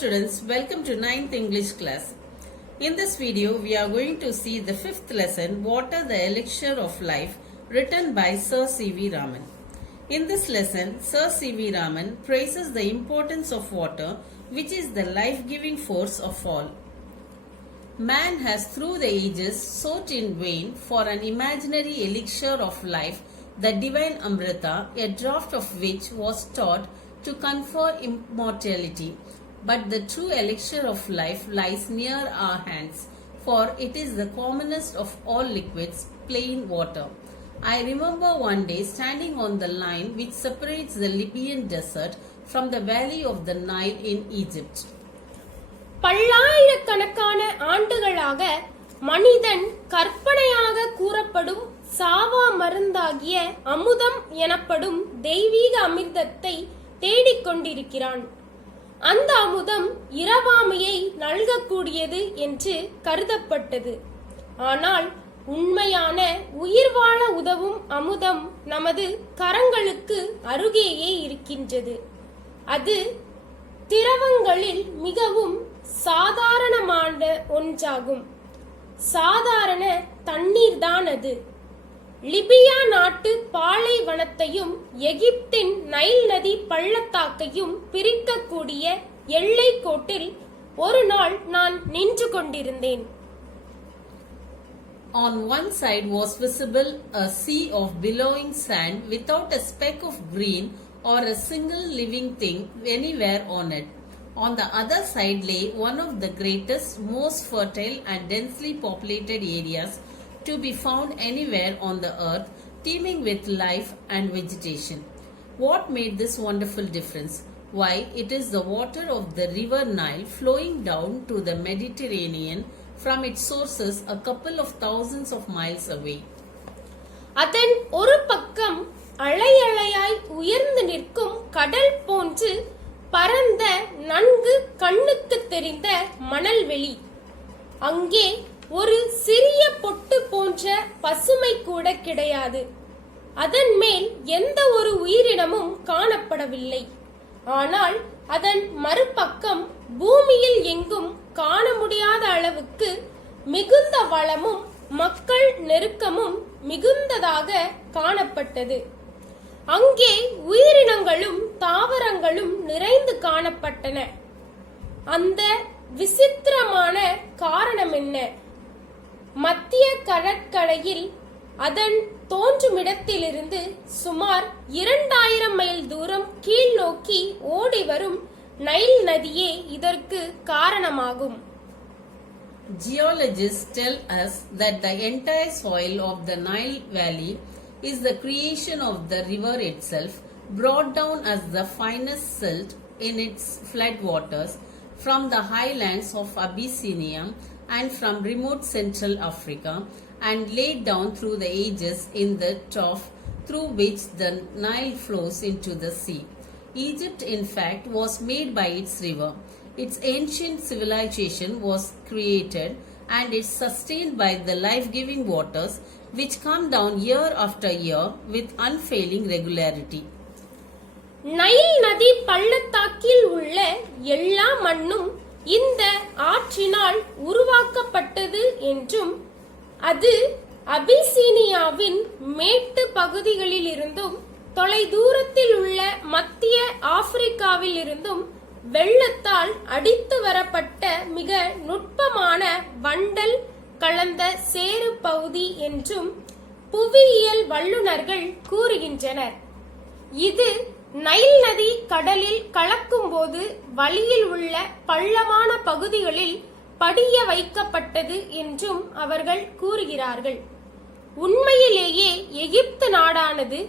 students, welcome to 9th English class. In this video, we are going to see the 5th lesson, Water the Elixir of Life, written by Sir C.V. Raman. In this lesson, Sir C.V. Raman praises the importance of water, which is the life-giving force of all. Man has through the ages sought in vain for an imaginary elixir of life, the divine Amrita, a draught of which was taught to confer immortality. But the true elixir of life lies near our hands, for it is the commonest of all liquids, plain water. I remember one day standing on the line which separates the Libyan desert from the valley of the Nile in Egypt. பல்லாயிரக்கணக்கான ஆண்டுகளாக மனிதன் கற்பனையாக கூறப்படும் சாவா மருந்தாகிய அமுதம் எனப்படும் தெய்வீக அமிர்தத்தை தேடிக்கொண்டிருக்கிறான். அந்த அமுதம் இரவாமையை நல்கக்கூடியது என்று கருதப்பட்டது. ஆனால் உண்மையான உயிர் வாழ உதவும் அமுதம் நமது கரங்களுக்கு அருகேயே இருக்கின்றது. அது திரவங்களில் மிகவும் சாதாரணமான ஒன்றாகும். சாதாரண தண்ணீர்தான் அது. லிபியா நாட்டு பாலைவனத்தையும் எகிப்தின் நைல் நதி பள்ளத்தாக்கையும் பிரிக்கக்கூடிய எல்லை கோட்டில் ஒரு நாள் நான் நின்று கொண்டிருந்தேன். On one side was visible a sea of billowing sand without a speck of green or a single living thing anywhere on it. On the other side lay one of the greatest, most fertile and densely populated areas to be found anywhere on the earth, teeming with life and vegetation. What made this wonderful difference? Why, it is the water of the river Nile flowing down to the Mediterranean from its sources a couple of thousands of miles away. அதன் ஒரு பக்கம் அலை அலையாய் உயர்ந்து நிற்கும் கடல் போன்று பரந்த நன்கு கண்ணுக்கு தெரிந்த மணல்வெளி. அங்கே ஒரு சிறிய பொட்டு போன்ற பசுமை கூட கிடையாது. அதன் மேல் எந்த ஒரு உயிரினமும் காணப்படவில்லை. ஆனால் அதன் மறுபக்கம் பூமியில் எங்கும் காண முடியாத அளவுக்கு மிகுந்த வளமும் மக்கள் நெருக்கமும் மிகுந்ததாக காணப்பட்டது. அங்கே உயிரினங்களும் தாவரங்களும் நிறைந்து காணப்பட்டன. அந்த விசித்திரமான காரணம் என்ன? மத்திய கடற்கரையில் அதன் தோன்றுமிடத்திலிருந்து சுமார் 2000 மைல் தூரம் கீழ் நோக்கி ஓடி வரும் நைல் நதியே இதற்கு காரணமாகும். Geologists tell us that the entire soil of the Nile Valley is the creation of the river itself, brought down as the finest silt in its floodwaters from the highlands of Abyssinia and from remote Central Africa, and laid down through the ages in the trough through which the Nile flows into the sea. Egypt, in fact, was made by its river. Its ancient civilization was created and is sustained by the life-giving waters which come down year after year with unfailing regularity. Nile நதி பள்ளத்தாக்கில் உள்ள எல்லா மண்ணும் இந்த ஆற்றினால் உருவாக்கப்பட்டது என்றும் அது அபிசீனியாவின் மேட்டு பகுதிகளில் இருந்தும் தொலைதூரத்தில் உள்ள மத்திய ஆப்பிரிக்காவில் இருந்தும் வெள்ளத்தால் அடித்து வரப்பட்ட மிக நுட்பமான வண்டல் கலந்த சேறு பகுதி என்றும் புவியியல் வல்லுநர்கள் கூறுகின்றனர். இது நைல் நதி கடலில் கலக்கும் போது வழியில் உள்ள பள்ளமான பகுதிகளில் படிய வைக்கப்பட்டது என்றும் அவர்கள் கூறுகிறார்கள். உண்மையிலேயே எகிப்து நாடானது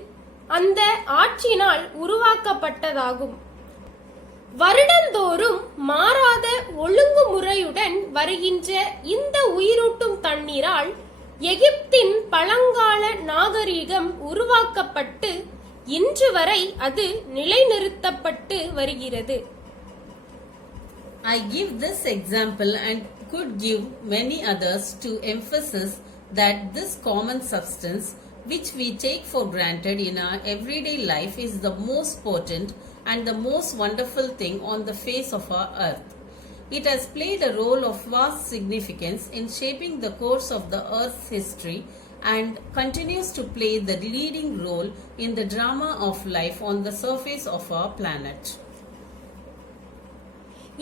அந்த ஆற்றினால் உருவாக்கப்பட்டதாகும். வருடந்தோறும் மாறாத ஒழுங்குமுறையுடன் வருகின்ற இந்த உயிரூட்டும் தண்ணீரால் எகிப்தின் பழங்கால நாகரீகம் உருவாக்கப்பட்டு இன்று வரை அது நிலைநிறுத்தப்பட்டு வருகிறது. I give this example and could give many others to emphasize that this common substance which we take for granted in our everyday life is the most potent and the most wonderful thing on the face of our earth. It has played a role of vast significance in shaping the course of the Earth's history and continues to play the leading role in the drama of life on the surface of our planet.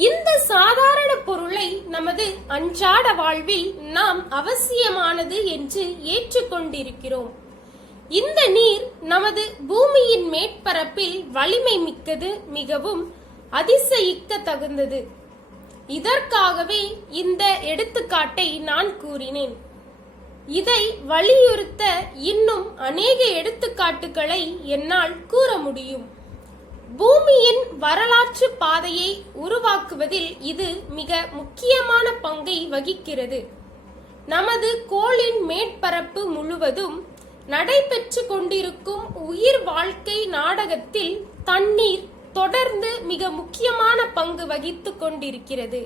இந்த சாதாரண பொருளை நமது அன்றாட வாழ்வில் நாம் அவசியமானது என்று ஏற்றுக்கொண்டிருக்கிறோம். இந்த நீர் நமது பூமியின் மேற்பரப்பில் வலிமை மிக்கது, மிகவும் அதிசயிக்க தகுந்தது. இதற்காகவே இந்த எடுத்துக்காட்டை நான் கூறினேன். இதை வலியுறுத்த இன்னும் அநேக எடுத்துக்காட்டுகளை என்னால் கூற முடியும். பூமியின் வரலாற்று பாதையை உருவாக்குவதில் இது மிக முக்கியமான பங்கை வகிக்கிறது. நமது கோளின் மேற்பரப்பு முழுவதும் நடைபெற்று கொண்டிருக்கும் உயிர் வாழ்க்கை நாடகத்தில் தண்ணீர் தொடர்ந்து மிக முக்கியமான பங்கு வகித்துக் கொண்டிருக்கிறது.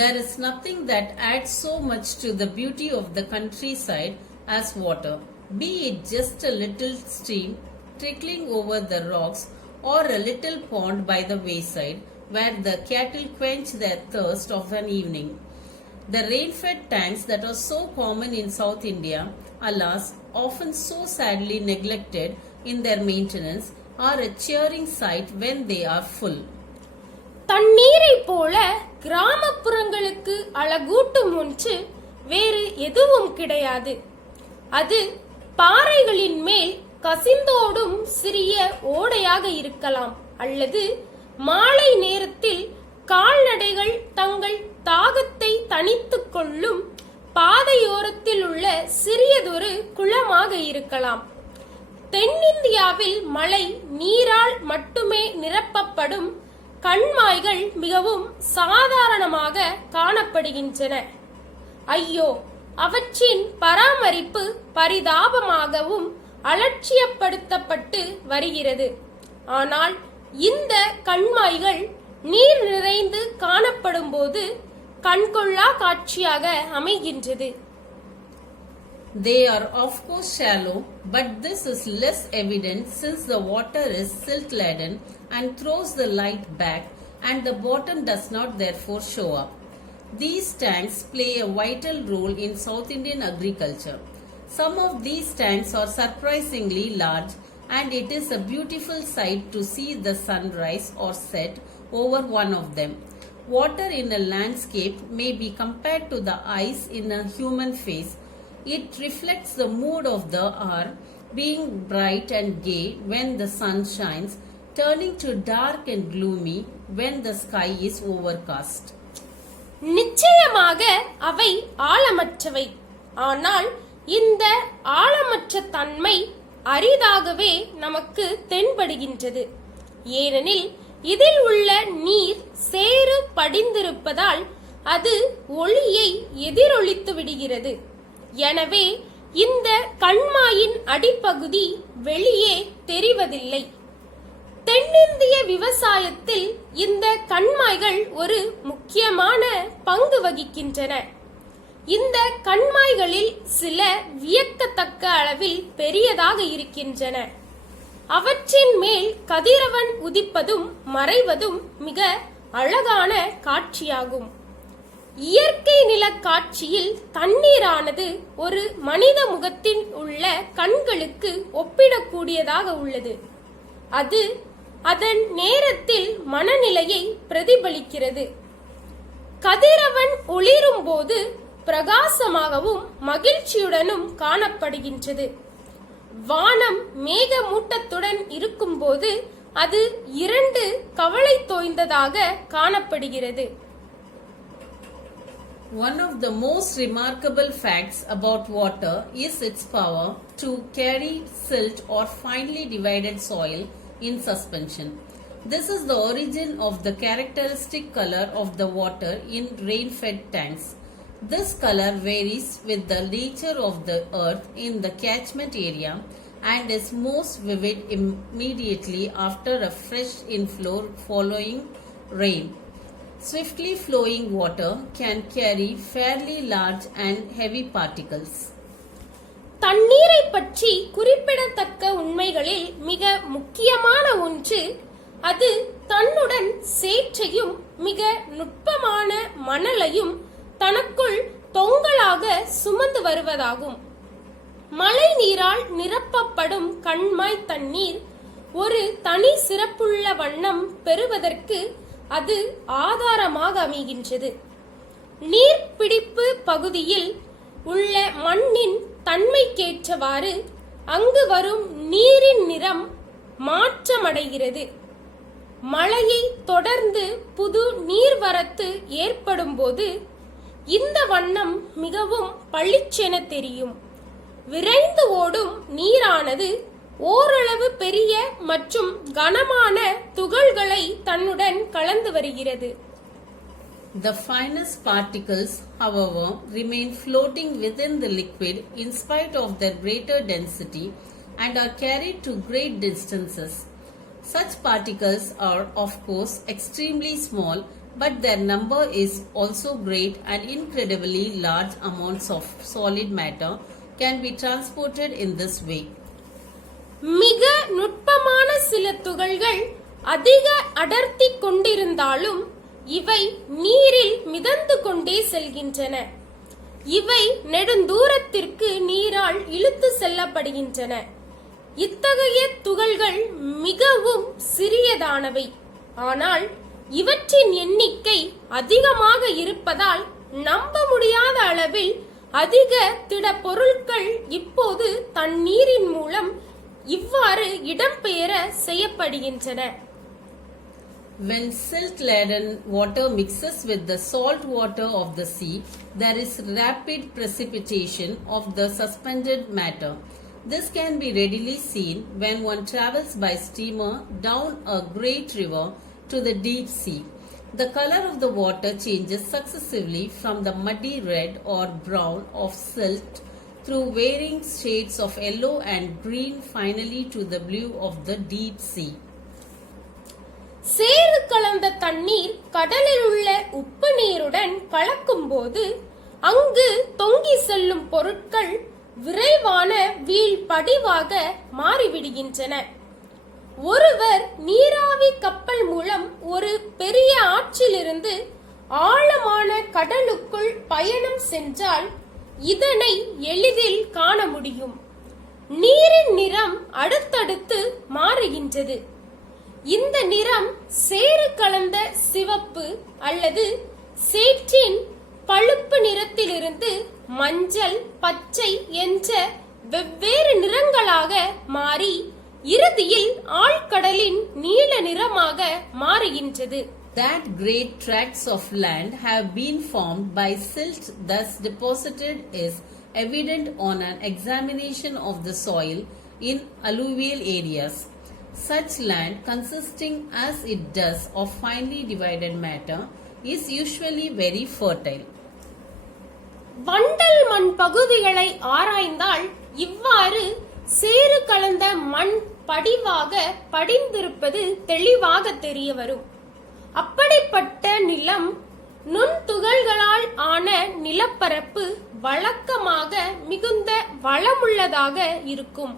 There is nothing that adds so much to the beauty of the countryside as water, be it just a little stream trickling over the rocks or a little pond by the wayside where the cattle quench their thirst of an evening. The rain-fed tanks that are so common in South India, alas, often so sadly neglected in their maintenance, are a cheering sight when they are full. தண்ணீரை போல கிராமப்புறங்களுக்கு அழகூட்டும் ஒன்று வேறு எதுவும் கிடையாது. அது பாறைகளின் மேல் கசிந்தோடும் சிறிய ஓடையாக இருக்கலாம், அல்லது மாலை நேரத்தில் கால்நடைகள் தங்கள் தாகத்தை தணித்துக் கொள்ளும் பாதையோரத்தில் உள்ள சிறியதொரு குளமாக இருக்கலாம். தென்னிந்தியாவில் மழை நீரால் மட்டுமே நிரப்பப்படும் கண்மாய்கள் மிகவும் சாதாரணமாக காணப்படுகின்றன. ஐயோ, அவற்றின் பராமரிப்பு பரிதாபமாகவும் அலட்சியப்படுத்தப்பட்டு வருகிறது. ஆனால் இந்த கண்மாய்கள் நீர் நிறைந்து காணப்படும் போது கண்கொள்ளா காட்சியாக அமைகின்றது. They are of course shallow, but this is less evident since the water is silt-laden and throws the light back, and the bottom does not therefore show up. These tanks play a vital role in South Indian agriculture. Some of these tanks are surprisingly large, and it is a beautiful sight to see the sunrise or set over one of them. Water in a landscape may be compared to the eyes in a human face. It reflects the mood of the hour, being bright and gay when the sun shines, turning to dark and gloomy when the sky is overcast. நிச்சயமாக அவை ஆழமற்றவை. ஆனால் இந்த ஆழமற்ற தன்மை அரிதாகவே நமக்கு தென்படுகின்றது. ஏனெனில் இதில் உள்ள நீர் சேறு படிந்திருப்பதால் அது ஒளியை எதிரொலித்து விடுகிறது. எனவே இந்த கண்மாயின் அடிப்பகுதி வெளியே தெரிவதில்லை. தென்னிந்திய விவசாயத்தில் இந்த கண்மாய்கள் ஒரு முக்கியமான பங்கு வகிக்கின்றன. இந்த கண்மாய்களில் சில வியக்கத்தக்க அளவில் பெரியதாக இருக்கின்றன. அவற்றின் மேல் கதிரவன் உதிப்பதும் மறைவதும் மிக அழகான காட்சியாகும். இயற்கை நில காட்சியில் தண்ணீரானது ஒரு மனித முகத்தில் உள்ள கண்களுக்கு ஒப்பிடக்கூடியதாக உள்ளது. அது அதன் நேரத்தில் மனநிலையை பிரதிபலிக்கிறது. கதிரவன் ஒளிரும் போது பிரகாசமாகவும் மகிழ்ச்சியுடனும் காணப்படுகின்றது. வானம் மேகமூட்டத்துடன் இருக்கும்போது அது இரண்டு கவலை தோய்ந்ததாக காணப்படுகிறது. One of the most remarkable facts about water is its power to carry silt or finely divided soil in suspension. This is the origin of the characteristic color of the water in rain-fed tanks. This color varies with the nature of the earth in the catchment area and is most vivid immediately after a fresh inflow following rain. Swiftly flowing water can carry fairly large and heavy particles. தண்ணீரை பற்றி குறிப்பிடத்தக்க உண்மைகளில் மிக முக்கியமான ஒன்று அது தன்னுடன் சேற்றையும் மிக நுட்பமான மணலையும் தனக்குள் தொங்கலாக சுமந்து வருவதாகும். மழை நீரால் நிரப்பப்படும் கண்மாய் தண்ணீர் ஒரு தனி சிறப்புள்ள வண்ணம் பெறுவதற்கு அது ஆதாரமாக அமைகின்றது. நீர்பிடிப்பு பகுதியில் உள்ள மண்ணின் தன்மைக்கேற்றவாறு அங்கு வரும் நீரின் நிறம் மாற்றமடைகிறது. மழையை தொடர்ந்து புது நீர்வரத்து ஏற்படும் போது இந்த வண்ணம் மிகவும் பளிச்சென தெரியும். விரைந்து ஓடும் நீரானது ஓரளவு பெரிய மற்றும் கனமான துகள்களை தன்னுடன் கலந்து வருகிறது. The finest particles, however, remain floating within the liquid in spite of their greater density and are carried to great distances. Such particles are, of course, extremely small, but their number is also great, and incredibly large amounts of solid matter can be transported in this way. மிக நுட்பமான சில துகள்கள் அதிக அடர்த்தி கொண்டிருந்தாலும் இவை நீரில் மிதந்து கொண்டே செல்கின்றன. இவை நெடுந்தூரத்திற்கு நீரால் இழுத்து செல்லப்படுகின்றன. இத்தகைய துகள்கள் மிகவும் சிறியதானவை, ஆனால் இவற்றின் எண்ணிக்கை அதிகமாக இருப்பதால் நம்ப முடியாத அளவில் அதிக திட பொருட்கள் இப்போது தண்ணீரின் மூலம் இவ்வாறு இடம்பெயர செய்யப்படுகின்றன. When silt-laden water mixes with the salt water of the sea, there is rapid precipitation of the suspended matter. This can be readily seen when one travels by steamer down a great river to the deep sea. The color of the water changes successively from the muddy red or brown of silt through varying shades of yellow and green, finally to the blue of the deep sea. சேறு கலந்த தண்ணீர் கடலில் உள்ள உப்பு நீருடன் கலக்கும் போது அங்கு தொங்கி செல்லும் பொருட்கள் விரைவான வீழ் படிவாக மாறிவிடுகின்றன. ஒருவர் நீராவி கப்பல் மூலம் ஒரு பெரிய ஆற்றிலிருந்து ஆழமான கடலுக்குள் பயணம் சென்றால் இதனை எளிதில் காண முடியும். நீரின் நிறம் அடுத்தடுத்து மாறுகின்றது. இந்த நிறம் சேறு கலந்த சிவப்பு அல்லது சேற்றின் பழுப்பு நிறத்திலிருந்து மஞ்சள், பச்சை என்ற வெவ்வேறு நிறங்களாக மாறி இறுதியில் ஆழ்கடலின் நீல நிறமாக மாறுகின்றது. That great tracts of land have been formed by silt thus deposited is evident on an examination of the soil in alluvial areas. Such land, consisting as it does of finely divided matter, is usually very fertile. வண்டல் மண் பகுதிகளை ஆராய்ந்தால் இவ்வாறு சேறு கலந்த மண் படிவாக படிந்திருப்பது தெளிவாக தெரிய வரும். அப்படிப்பட்ட நிலம் நுண்துகள்களால் ஆன நிலப்பரப்பு வழக்கமாக மிகுந்த வளமுள்ளதாக இருக்கும்.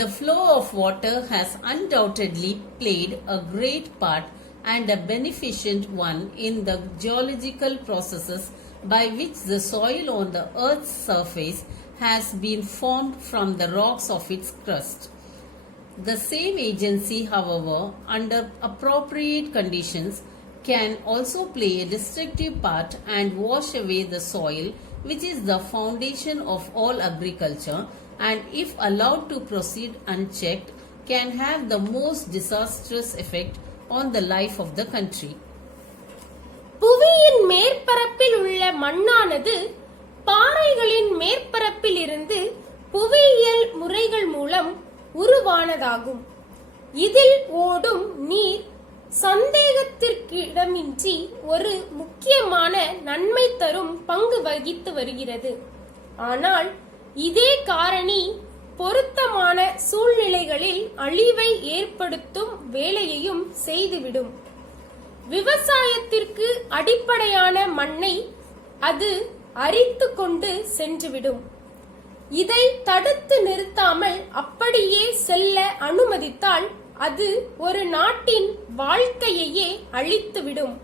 The flow of water has undoubtedly played a great part and a beneficent one in the geological processes by which the soil on the earth's surface has been formed from the rocks of its crust. The same agency, however, under appropriate conditions, can also play a destructive part and wash away the soil, which is the foundation of all agriculture, and if allowed to proceed unchecked, can have the most disastrous effect on the life of the country. புவியின் மேற்பரப்பில் உள்ள மண்ணானது பாறைகளின் மேற்பரப்பில் இருந்து புவியியல் முறைகள் மூலம் உருவானதாகும். இதில் ஓடும் நீர் சந்தேகத்திற்கிடமின்றி ஒரு முக்கியமான நன்மை தரும் பங்கு வகித்து வருகிறது. ஆனால் இதே காரணி பொருத்தமான சூழ்நிலைகளில் அழிவை ஏற்படுத்தும் வேலையையும் செய்துவிடும். விவசாயத்திற்கு அடிப்படையான மண்ணை அது அரித்து கொண்டு சென்றுவிடும். இதை தடுத்து நிறுத்தாமல் அப்படியே செல்ல அனுமதித்தால் அது ஒரு நாட்டின் வாழ்க்கையையே அழித்துவிடும்.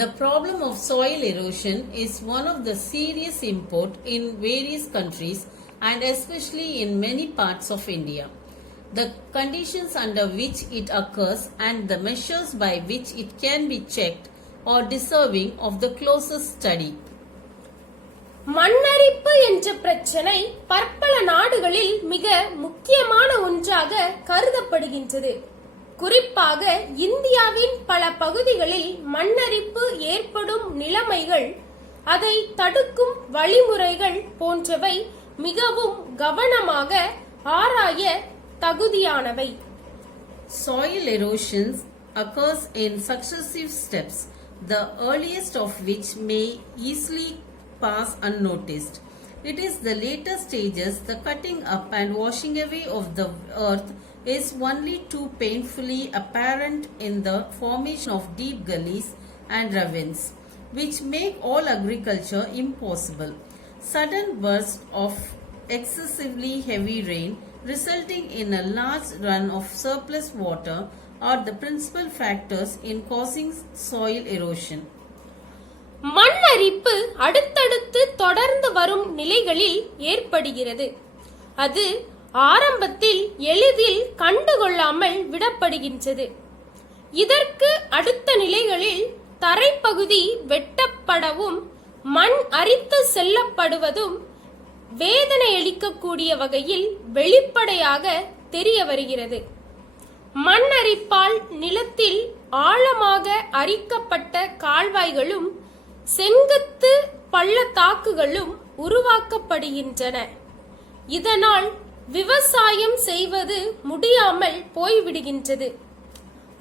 The problem of soil erosion is one of the serious import in various countries and especially in many parts of India. The conditions under which it occurs and the measures by which it can be checked are deserving of the closest study. மண்ணரிப்பு என்ற பிரச்சனை பற்பல நாடுகளில் மிக முக்கியமான ஒன்றாக கருதப்படுகின்றது. குறிப்பாக இந்தியாவின் பல பகுதிகளில் மண்ணரிப்பு ஏற்படும் நிலைமைகள், அதை தடுக்கும் வழிமுறைகள் போன்றவை மிகவும் கவனமாக ஆராய தகுதியானவை. Soil erosion occurs in successive steps, the earliest of which may easily pass unnoticed. It is the later stages, the cutting up and washing away of the earth, is only too painfully apparent in the formation of deep gullies and ravines, which make all agriculture impossible. Sudden bursts of excessively heavy rain resulting in a large run of surplus water are the principal factors in causing soil erosion. மண்ணரிப்பு அடுத்தடுத்து தொடர்ந்து வரும் நிலைகளில் ஏற்படுகிறது. அது ஆரம்பத்தில் எளிதில் கண்டுகொள்ளாமல் விடப்படுகின்றது. இதற்கு அடுத்த நிலைகளில் தரைப்பகுதி வெட்டப்படவும் மண் அரித்து செல்லப்படுவதும் வேதனையளிக்கக்கூடிய வகையில் வெளிப்படையாக தெரிய வருகிறது. மண் அரிப்பால் நிலத்தில் ஆழமாக அரிக்கப்பட்ட கால்வாய்களும் செங்குத்து பள்ளத்தாக்குகளும் உருவாக்கப்படுகின்றன. இதனால் விவசாயம் செய்வது முடியாமல் போய்விடுகின்றது.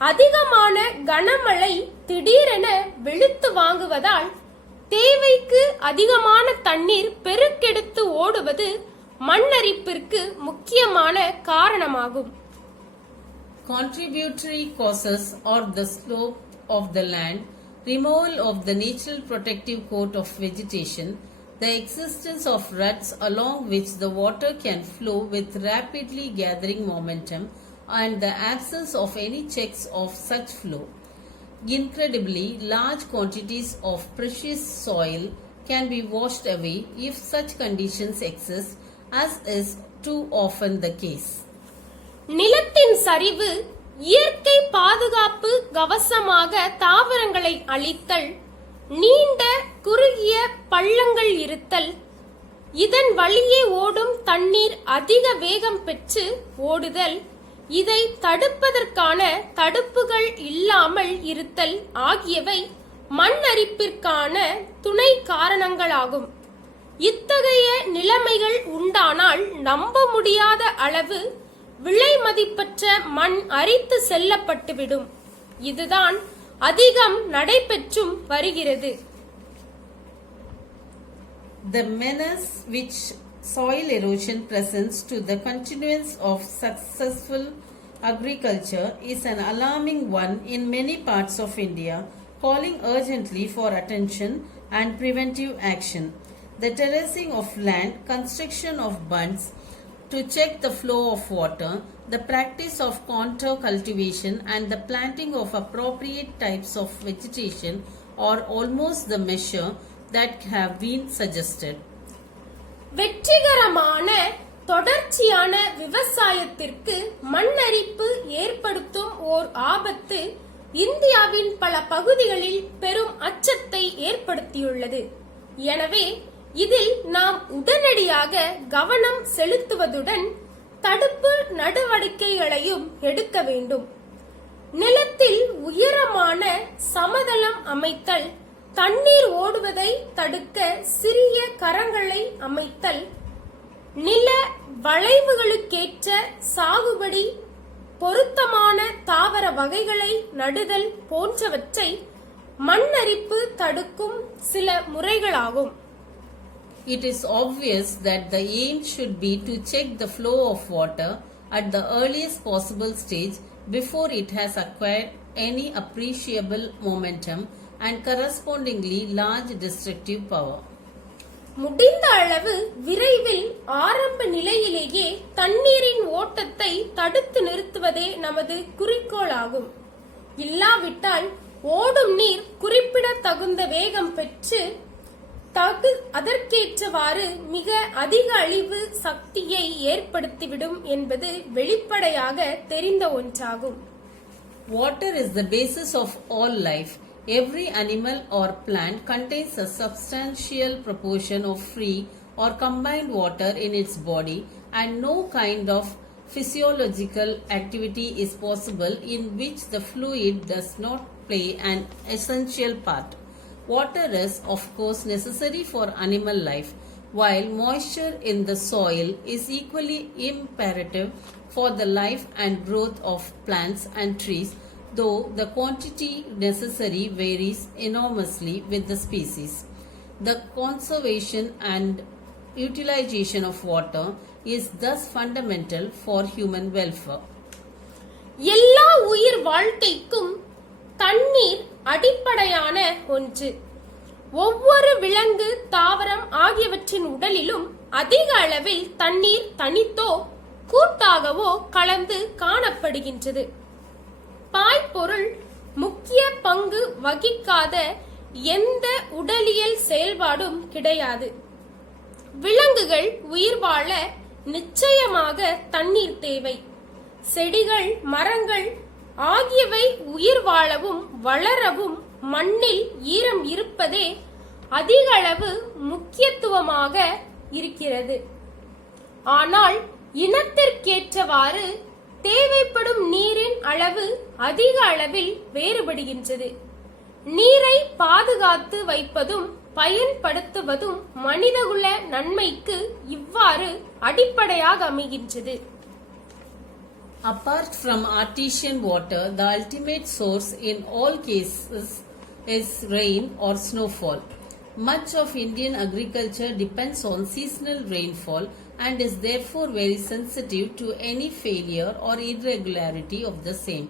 அதிகமான கனமழை திடீரென வெளுத்து வாங்குவதால் தேவைக்கு அதிகமான தண்ணீர் பெருக்கெடுத்து ஓடுவது மண்ணரிப்பிற்கு முக்கியமான காரணமாகும். Contributory causes are the slope of the land, removal of the natural protective coat of vegetation, the existence of ruts along which the water can flow with rapidly gathering momentum, and the absence of any checks of such flow. Incredibly large quantities of precious soil can be washed away if such conditions exist, as is too often the case. நிலத்தின் சரிவு இயற்கை பாதுகாப்பு கவசமாக தாவரங்களை அழித்தல், நீண்ட குறுகிய பள்ளங்கள் இருத்தல், இதன் வழியே ஓடும் தண்ணீர் அதிக வேகம் பெற்று ஓடுதல், இதை தடுப்பதற்கான தடுப்புகள் இல்லாமல் இருத்தல் ஆகியவை மண் அரிப்பிற்கான துணை காரணங்களாகும். இத்தகைய நிலைமைகள் உண்டானால் நம்ப முடியாத அளவு விலை மதிப்பற்ற மண் அரித்து செல்லப்பட்டுவிடும். இதுதான் அதிகம் நடைபெற்றும் வருகிறது. The menace which soil erosion presents to the continuance of successful agriculture is an alarming one in many parts of India, calling urgently for attention and preventive action. The terracing of land, construction of bunds to check the flow of water, the practice of contour cultivation and the planting of appropriate types of vegetation are almost the measure that have been suggested. வெற்றிகரமான தொடர்ச்சியான விவசாயத்திற்கு மண்ணரிப்பு ஏற்படுத்தும் ஓர் ஆபத்து இந்தியாவின் பல பகுதிகளில் பெரும் அச்சத்தை ஏற்படுத்தியுள்ளது. எனவே இதில் நாம் உடனடியாக கவனம் செலுத்துவதுடன் தடுப்பு நடவடிக்கைகளையும் எடுக்க வேண்டும். நிலத்தில் உயரமான சமதளம் அமைத்தல், தண்ணீர் ஓடுவதை தடுக்க சிறிய கரங்களை அமைத்தல், நில வளைவுகளுக்கேற்ற சாகுபடி, பொருத்தமான தாவர வகைகளை நடுதல் போன்றவற்றை மண்ணரிப்பு தடுக்கும் சில முறைகளாகும். It is obvious that the aim should be to check the flow of water at the earliest possible stage before it has acquired any appreciable momentum and correspondingly large destructive power. முடிந்த அளவு விரைவில் ஆரம்ப நிலையிலேயே தண்ணீரின் ஓட்ட ஓட்டத்தை தடுத்து நிறுத்துவதே நமது குறிக்கோளாகும். இல்லாவிட்டால் ஓடும் நீர் குறிப்பிடத்தகுந்த வேகம் பெற்று அதற்கேற்றவாறு மிக அதிக அழிவு சக்தியை ஏற்படுத்திவிடும் என்பது வெளிப்படையாக தெரிந்த ஒன்றாகும். Water is the basis of all life. Every animal or plant contains a substantial proportion of free or combined water in its body, and no kind of physiological activity is possible in which the fluid does not play an essential part. Water is, of course, necessary for animal life, while moisture in the soil is equally imperative for the life and growth of plants and trees, though the quantity necessary varies enormously with the species. The conservation and utilization of water is thus fundamental for human welfare. எல்லா உயிர் வாழ்க்கைக்கும் தண்ணீர் அடிப்படையான ஒன்று. ஒவ்வொரு விலங்கு, தாவரம் ஆகியவற்றின் உடலிலும் அதிக அளவில் தண்ணீர் தனித்தோ கூட்டாகவோ கலந்து காணப்படுகின்றது. பாய்பொருள் முக்கிய பங்கு வகிக்காத எந்த உடலியல் செயல்பாடும் கிடையாது. விலங்குகள் உயிர் வாழ நிச்சயமாக தண்ணீர் தேவை. செடிகள், மரங்கள் ஆகியவை உயிர் வாழவும் வளரவும் மண்ணில் ஈரம் இருப்பதே அதிக அளவு முக்கியத்துவமாக இருக்கிறது. ஆனால் இனத்திற்கேற்றவாறு தேவைப்படும் நீரின் அளவு அதிக அளவில் வேறுபடுகின்றது. நீரை பாதுகாத்து வைப்பதும் பயன்படுத்துவதும் மனிதகுல நன்மைக்கு இவ்வாறு அடிப்படையாக அமைகின்றது. Apart from artesian water, the ultimate source in all cases is rain or snowfall. Much of Indian agriculture depends on seasonal rainfall and is therefore very sensitive to any failure or irregularity of the same.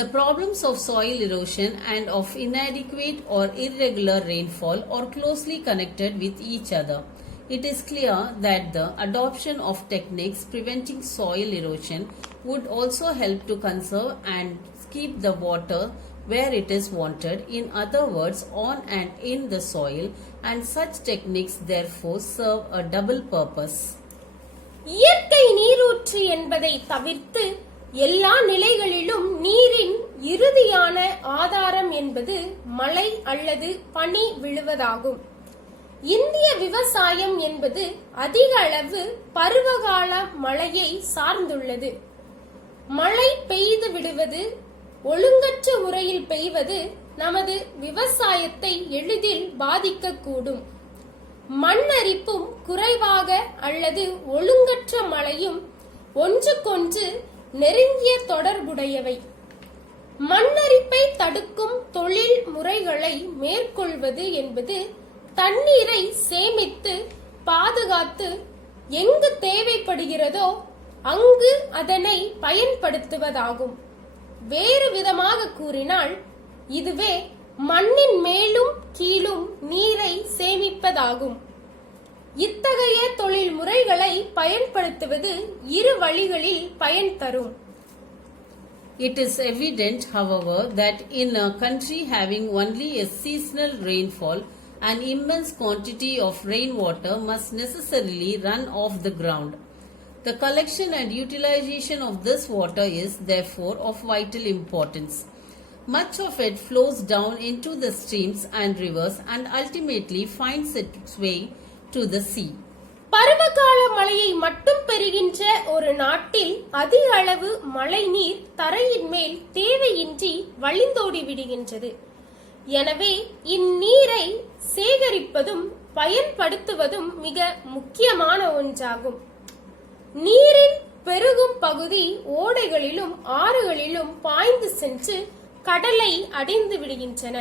The problems of soil erosion and of inadequate or irregular rainfall are closely connected with each other. It is clear that the adoption of techniques preventing soil erosion would also help to conserve and keep the water where it is wanted, in other words, on and in the soil, and such techniques therefore serve a double purpose. இயற்கை நீரூற்று என்பதை தவிர்த்து எல்லா நிலைகளிலும் நீரின் இறுதியான ஆதாரம் என்பது மழை அல்லது பனி விழுவதாகும். இந்திய விவசாயம் என்பது அதிக அளவு பருவகால மழையை சார்ந்துள்ளது. மழை பெய்து விடுவது, ஒழுங்கற்ற முறையில் பெய்வது நமது விவசாயத்தை எளிதில் பாதிக்கக்கூடும். மண் அரிப்பும் குறைவாக அல்லது ஒழுங்கற்ற மழையும் ஒன்றுக்கொன்று நெருங்கிய தொடர்புடையவை. மண்ணரிப்பை தடுக்கும் தொழில் முறைகளை மேற்கொள்வது என்பது தண்ணீரை சேமித்து பாதுகாத்து எங்கு தேவைப்படுகிறதோ அங்கு அதனை பயன்படுத்துவதாகும். வேறு விதமாக கூறினால் இதுவே மண்ணின் மேலும் கீழும் நீரை சேமிப்பதாகும். இத்தகைய தொழில் முறைகளை பயன்படுத்துவது இரு வழிகளில் பயன் தரும். It is evident, however, that in a country having only a seasonal rainfall, an immense quantity of rainwater must necessarily run off the ground. The collection and utilization of this water is, therefore, of vital importance. Much of it flows down into the streams and rivers and ultimately finds its way to the sea. பருவகால மழையை மட்டும் பெறுகின்ற ஒரு நாட்டில் அதிக அளவு மழை நீர் தரையின் மேல் தேவையின்றி வழிந்தோடி விடுகின்றது. எனவே இந்நீரை சேகரிப்பதும் பயன்படுத்துவதும் மிக முக்கியமான ஒன்றாகும். நீரின் பெருகும் பகுதி ஓடைகளிலும் ஆறுகளிலும் பாய்ந்து சென்று கடலை அடைந்து விடுகின்றன.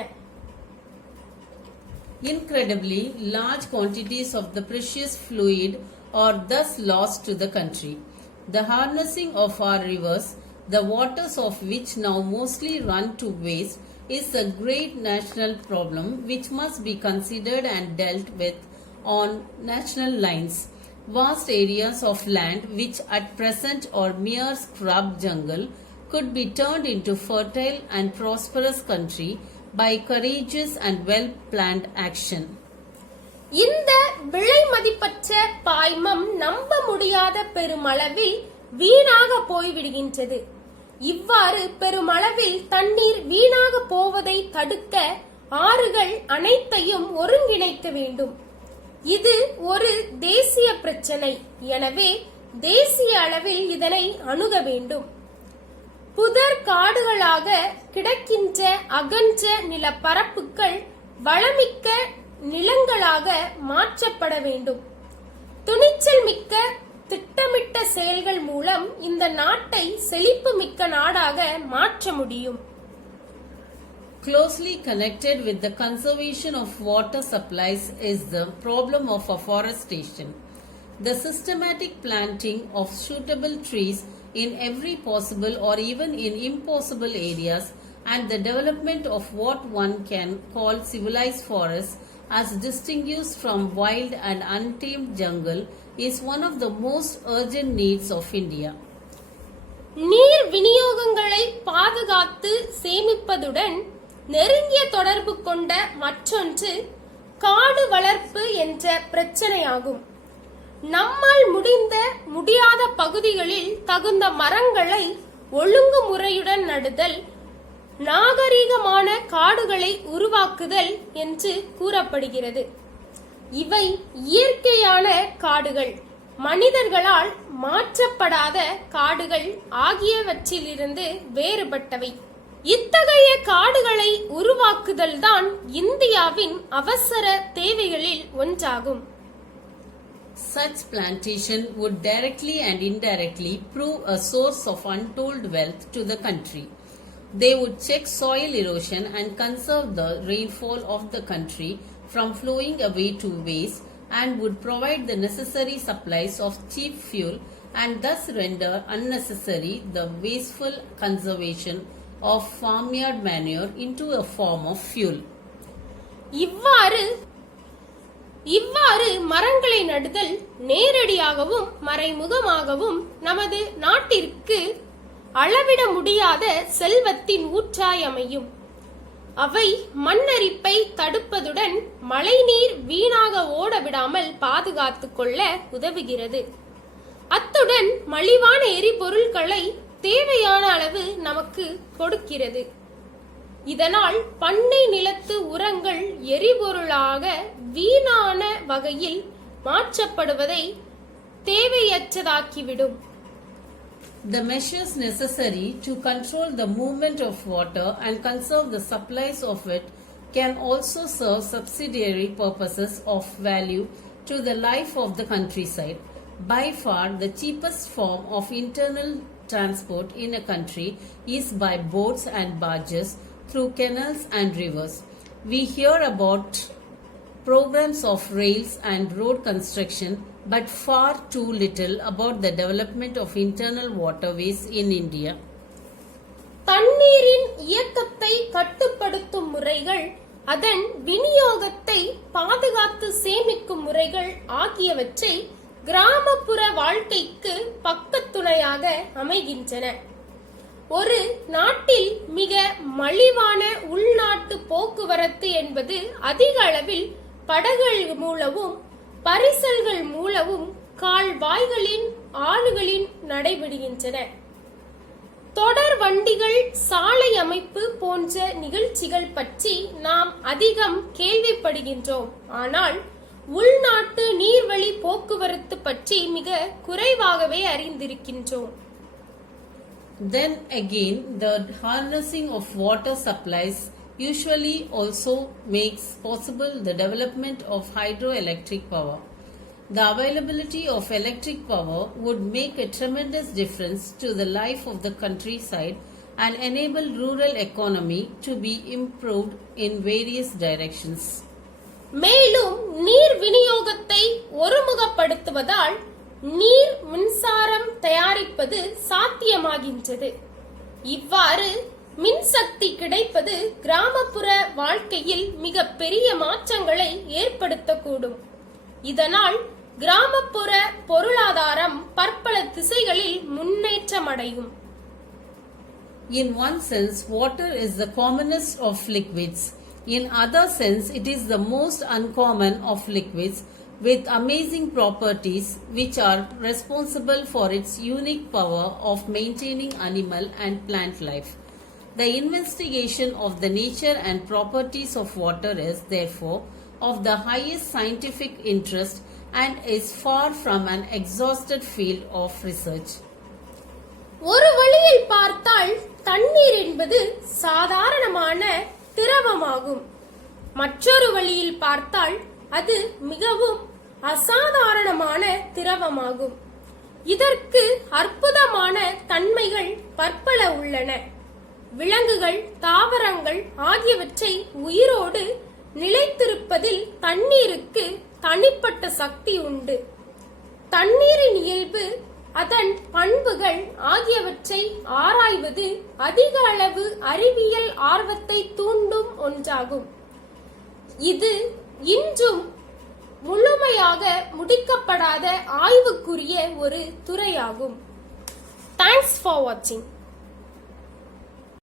Incredibly, large quantities of the precious fluid are thus lost to the country. The harnessing of our rivers, the waters of which now mostly run to waste, is a great national problem which must be considered and dealt with on national lines. Vast areas of land which at present are mere scrub jungle could be turned into fertile and prosperous country by courageous and well-planned action. இந்த விலை மதிப்பற்ற பாய்மம் நம்ப முடியாத பெருமளவில் வீணாக போய்விடுகின்றது. இவ்வாறு பெருமளவில் தண்ணீர் வீணாக போவதை தடுக்க ஆறுகள் அனைத்தையும் ஒருங்கிணைக்க வேண்டும். இது ஒரு தேசிய பிரச்சனை. எனவே தேசிய அளவில் இதனை அணுக வேண்டும். புதர் காடுகளாக கிடக்கின்ற அகன்ற நிலப்பரப்புகள் வளமிக்க நிலங்களாக மாற்றப்பட வேண்டும். துணிச்சல் மிக்க திட்டமிட்ட செயல்கள் மூலம் இந்த நாட்டை செழிப்பு மிக்க நாடாக மாற்ற முடியும். Closely connected with the conservation of water supplies is the problem of afforestation. The systematic planting of suitable trees in every possible or even in impossible areas and the development of what one can call civilized forests as distinguished from wild and untamed jungle is one of the most urgent needs of India. நீர் விநியோகங்களை பாதுகாத்து சேமிப்பதுடன் நெருங்கிய தொடர்பு கொண்ட மற்றொன்று காடு வளர்ப்பு என்ற பிரச்சனையாகும். நம்மால் முடியாத பகுதிகளில் தகுந்த மரங்களை ஒழுங்குமுறையுடன் நடுதல், நாகரீகமான காடுகளை உருவாக்குதல் என்று கூறப்படுகிறது. இவை இயற்கையான காடுகள், மனிதர்களால் மாற்றப்படாத காடுகள் ஆகியவற்றிலிருந்து வேறுபட்டவை. இத்தகைய காடுகளை உருவாக்குதல் தான் இந்தியாவின் அவசர தேவைகளில் ஒன்றாகும். Such plantation would directly and indirectly prove a source of untold wealth to the country. They would check soil erosion and conserve the rainfall of the country from flowing away to waste and would provide the necessary supplies of cheap fuel and thus render unnecessary the wasteful conservation of farmyard manure into a form of fuel. இவ்வாறு மரங்களை நடுதல் நேரடியாகவும் மறைமுகமாகவும் நமது நாட்டிற்கு அளவிட முடியாத செல்வத்தின் ஊற்றாய் அமையும். அவை மண்ணரிப்பை தடுப்பதுடன் மழைநீர் வீணாக ஓட விடாமல் பாதுகாத்துக் கொள்ள உதவுகிறது. அத்துடன் மலிவான எரிபொருட்களை தேவையான அளவு நமக்கு கொடுக்கிறது. இதனால் பண்ணை நிலத்து உரங்கள் எரிபொருளாக வீணான வகையில் மாற்றப்படுவதை தேவையற்றதாக்கிவிடும். The measures necessary to control the movement of water and conserve the supplies of it can also serve subsidiary purposes of value to the life of the countryside. By far, the cheapest form of internal transport in a country is by boats and barges through canals and rivers. We hear about programs of rails and road construction, but far too little about the development of internal waterways in India. தண்ணீரின் இயக்கத்தை கட்டுப்படுத்தும் முறைகள், அதன் விநியோகத்தை பாதுகாத்து சேமிக்கும் முறைகள் ஆகியவற்றை கிராமப்புற வாழ்க்கைக்கு பக்கத்துணையாக அமைகின்றன. ஒரு நாட்டில் மிக மலிவான உள்நாட்டு போக்குவரத்து என்பது அதிக அளவில் படகுகள் மூலமும் பரிசல்கள் மூலமும் கால்வாய்களின் ஆளுகளின் நடைபெறுகின்றன. தொடர் வண்டிகள், சாலை அமைப்பு போன்ற நிகழ்ச்சிகள் பற்றி நாம் அதிகம் கேள்விப்படுகின்றோம். ஆனால் உள்நாட்டு நீர்வழி போக்குவரத்து பற்றி மிக குறைவாகவே அறிந்திருக்கின்றோம். Then again, the harnessing of water supplies usually also makes possible the development of hydroelectric power. The availability of electric power would make a tremendous difference to the life of the countryside and enable rural economy to be improved in various directions. மேலும் நீர் விநியோகத்தை ஒருமுகப்படுத்துவதால் நீர் மின்சாரம் தயாரிப்பது சாத்தியமாகின்றது. இவ்வாறு மின்சக்தி கிடைப்பது கிராமப்புற வாழ்க்கையில் மிக பெரிய மாற்றங்களை ஏற்படுத்தக்கூடும். இதனால் கிராமப்புற பொருளாதாரம் பற்பல திசைகளில் முன்னேற்றமடையும். In one sense, water is the commonest of liquids. In other sense, it is the most uncommon of liquids with amazing properties which are responsible for its unique power of maintaining animal and plant life. The investigation of the nature and properties of water is therefore of the highest scientific interest and is far from an exhausted field of research. ஒரு வழியில் பார்த்தால் தண்ணீர் என்பது சாதாரணமான திரவமாகும். மற்றொரு வழியில் பார்த்தால் அது மிகவும் அசாதாரணமான திரவமாகும். இதற்கு அற்புதமான தன்மைகள் பற்பல உள்ளன. விலங்குகள், தாவரங்கள் ஆகியவற்றை உயிரோடு நிலைத்திருப்பதில் தண்ணீருக்கு தனிப்பட்ட சக்தி உண்டு. தண்ணீரின் இயல்பு, அதன் பண்புகள் ஆகியவற்றை ஆராய்வது அதிக அளவு அறிவியல் ஆர்வத்தை தூண்டும் ஒன்றாகும். இது இன்றும் முழுமையாக முடிக்கப்படாத ஆய்வுக்குரிய ஒரு துறையாகும். தேங்க்ஸ் ஃபார் வாட்சிங்.